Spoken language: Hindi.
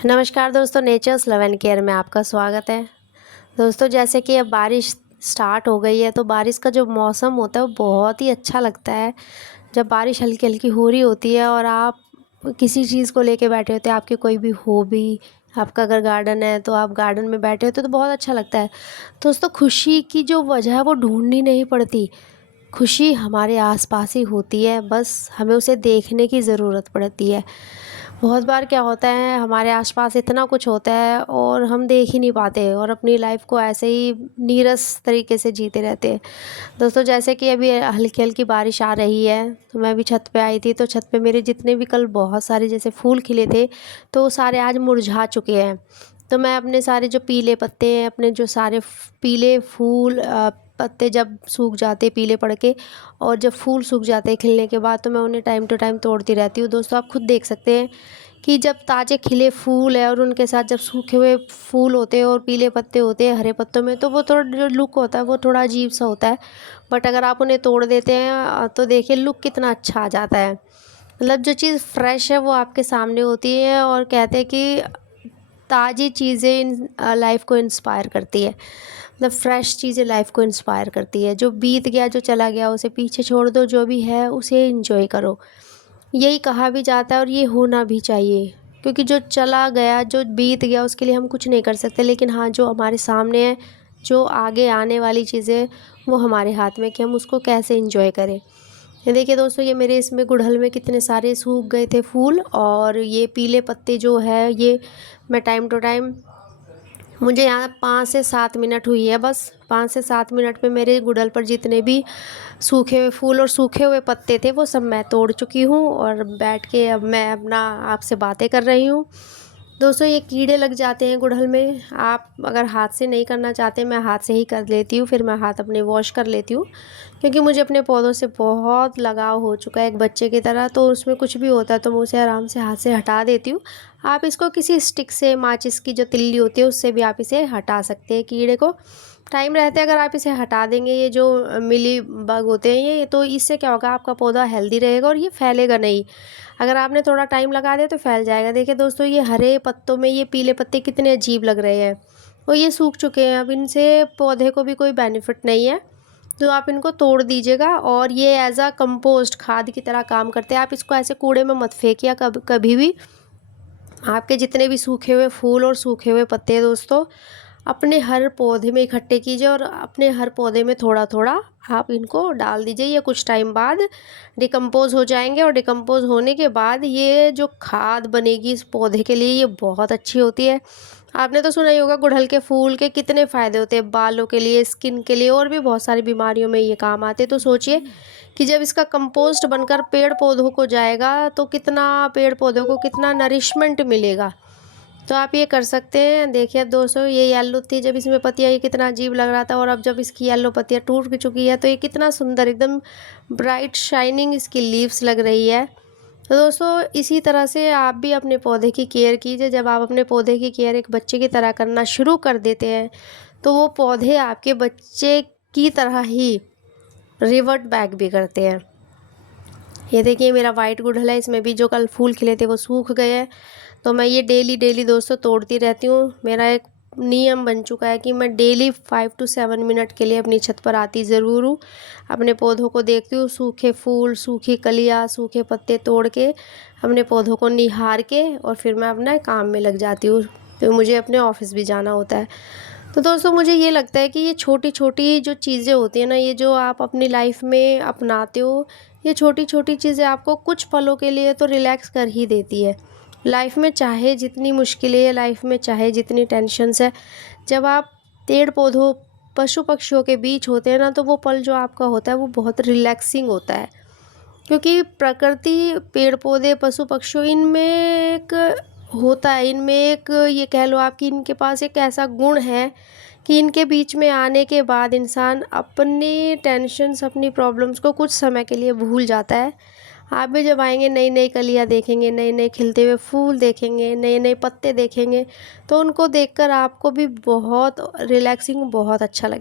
नमस्कार दोस्तों, नेचर्स लव एंड केयर में आपका स्वागत है। दोस्तों, जैसे कि अब बारिश स्टार्ट हो गई है तो बारिश का जो मौसम होता है वो बहुत ही अच्छा लगता है। जब बारिश हल्की हल्की हो रही होती है और आप किसी चीज़ को लेके बैठे होते हैं, आपकी कोई भी हॉबी, आपका अगर गार्डन है तो आप गार्डन में बैठे होते हो तो बहुत अच्छा लगता है। दोस्तों, खुशी की जो वजह है वो ढूंढनी नहीं पड़ती। खुशी हमारे आसपास ही होती है, बस हमें उसे देखने की ज़रूरत पड़ती है। बहुत बार क्या होता है, हमारे आसपास इतना कुछ होता है और हम देख ही नहीं पाते और अपनी लाइफ को ऐसे ही नीरस तरीके से जीते रहते हैं। दोस्तों, जैसे कि अभी हल्की हल्की बारिश आ रही है तो मैं भी छत पे आई थी, तो छत पे मेरे जितने भी कल बहुत सारे जैसे फूल खिले थे तो वो सारे आज मुरझा चुके हैं। तो मैं अपने सारे जो पीले पत्ते हैं, अपने जो सारे पीले फूल पत्ते जब सूख जाते पीले पड़ के, और जब फूल सूख जाते हैं खिलने के बाद, तो मैं उन्हें टाइम टू टाइम तोड़ती रहती हूँ। दोस्तों, आप खुद देख सकते हैं कि जब ताज़े खिले फूल है और उनके साथ जब सूखे हुए फूल होते हैं और पीले पत्ते होते हैं हरे पत्तों में, तो वो थोड़ा जो लुक होता है वो थोड़ा अजीब सा होता है। बट अगर आप उन्हें तोड़ देते हैं तो देखिए लुक कितना अच्छा आ जाता है। मतलब जो चीज़ फ्रेश है वो आपके सामने होती है, और कहते हैं कि ताज़ी चीज़ें लाइफ को इंस्पायर करती है। मतलब फ्रेश चीज़ें लाइफ को इंस्पायर करती है। जो बीत गया, जो चला गया, उसे पीछे छोड़ दो, जो भी है उसे एंजॉय करो। यही कहा भी जाता है और ये होना भी चाहिए, क्योंकि जो चला गया, जो बीत गया, उसके लिए हम कुछ नहीं कर सकते। लेकिन हाँ, जो हमारे सामने है, जो आगे आने वाली चीज़ें, वो हमारे हाथ में कि हम उसको कैसे एंजॉय करें। ये देखिए दोस्तों, ये मेरे इसमें गुड़हल में कितने सारे सूख गए थे फूल, और ये पीले पत्ते जो है ये मैं टाइम टू टाइम, मुझे यहाँ 5 से 7 मिनट हुई है, बस 5 से 7 मिनट में मेरे गुड़हल पर जितने भी सूखे हुए फूल और सूखे हुए पत्ते थे वो सब मैं तोड़ चुकी हूँ, और बैठ के अब मैं अपना आपसे बातें कर रही हूँ। दोस्तों, ये कीड़े लग जाते हैं गुड़हल में। आप अगर हाथ से नहीं करना चाहते, मैं हाथ से ही कर लेती हूँ, फिर मैं हाथ अपने वॉश कर लेती हूँ, क्योंकि मुझे अपने पौधों से बहुत लगाव हो चुका है एक बच्चे की तरह। तो उसमें कुछ भी होता है तो मैं उसे आराम से हाथ से हटा देती हूँ। आप इसको किसी स्टिक से, माचिस की जो तिल्ली होती है उससे भी आप इसे हटा सकते हैं कीड़े को। टाइम रहते अगर आप इसे हटा देंगे, ये जो मिली बग होते हैं ये, तो इससे क्या होगा, आपका पौधा हेल्दी रहेगा और ये फैलेगा नहीं। अगर आपने थोड़ा टाइम लगा दिया तो फैल जाएगा। देखिए दोस्तों, ये हरे पत्तों में ये पीले पत्ते कितने अजीब लग रहे हैं, और ये सूख चुके हैं। अब इनसे पौधे को भी कोई बेनिफिट नहीं है, तो आप इनको तोड़ दीजिएगा। और ये एज अ कंपोस्ट, खाद की तरह काम करते हैं। आप इसको ऐसे कूड़े में मत फेंकिए कभी भी। आपके जितने भी सूखे हुए फूल और सूखे हुए पत्ते हैं दोस्तों, अपने हर पौधे में इकट्ठे कीजिए, और अपने हर पौधे में थोड़ा थोड़ा आप इनको डाल दीजिए। ये कुछ टाइम बाद डिकम्पोज़ हो जाएंगे, और डिकम्पोज़ होने के बाद ये जो खाद बनेगी इस पौधे के लिए, ये बहुत अच्छी होती है। आपने तो सुना ही होगा गुड़हल के फूल के कितने फ़ायदे होते हैं, बालों के लिए, स्किन के लिए, और भी बहुत सारी बीमारियों में ये काम आते हैं। तो सोचिए कि जब इसका कंपोस्ट बनकर पेड़ पौधों को जाएगा तो कितना, पेड़ पौधों को कितना नरिशमेंट मिलेगा। तो आप ये कर सकते हैं। देखिए अब दोस्तों, ये येलो थी जब इसमें पत्तियाँ, ये कितना अजीब लग रहा था, और अब जब इसकी येलो पत्तियाँ टूट चुकी है तो ये कितना सुंदर, एकदम ब्राइट शाइनिंग इसकी लीव्स लग रही है। तो दोस्तों, इसी तरह से आप भी अपने पौधे की केयर कीजिए। जब आप अपने पौधे की केयर एक बच्चे की तरह करना शुरू कर देते हैं तो वो पौधे आपके बच्चे की तरह ही रिवर्ट बैक भी करते हैं। ये देखिए मेरा वाइट गुड़हल है, इसमें भी जो कल फूल खिले थे वो सूख गए हैं। तो मैं ये डेली डेली दोस्तों तोड़ती रहती हूँ। मेरा एक नियम बन चुका है कि मैं डेली 5 to 7 मिनट के लिए अपनी छत पर आती ज़रूर हूँ। अपने पौधों को देखती हूँ, सूखे फूल, सूखी कलियाँ, सूखे पत्ते तोड़ के अपने पौधों को निहार के, और फिर मैं अपना काम में लग जाती हूँ। फिर मुझे अपने ऑफिस भी जाना होता है। तो दोस्तों, मुझे ये लगता है कि ये छोटी छोटी जो चीज़ें होती हैं ना, ये जो आप अपनी लाइफ में अपनाते हो, ये छोटी छोटी चीज़ें आपको कुछ पलों के लिए तो रिलैक्स कर ही देती है। लाइफ में चाहे जितनी मुश्किलें है, लाइफ में चाहे जितनी टेंशन्स है, जब आप पेड़ पौधों, पशु पक्षियों के बीच होते हैं ना, तो वो पल जो आपका होता है वो बहुत रिलैक्सिंग होता है। क्योंकि प्रकृति, पेड़ पौधे, पशु पक्षियों, इनमें एक होता है, इनमें एक, ये कह लो आप कि इनके पास एक ऐसा गुण है कि इनके बीच में आने के बाद इंसान अपनी टेंशन्स, अपनी प्रॉब्लम्स को कुछ समय के लिए भूल जाता है। आप भी जब आएंगे, नई नई कलियाँ देखेंगे, नए नए खिलते हुए फूल देखेंगे, नए नए पत्ते देखेंगे, तो उनको देखकर आपको भी बहुत रिलैक्सिंग, बहुत अच्छा लगेगा।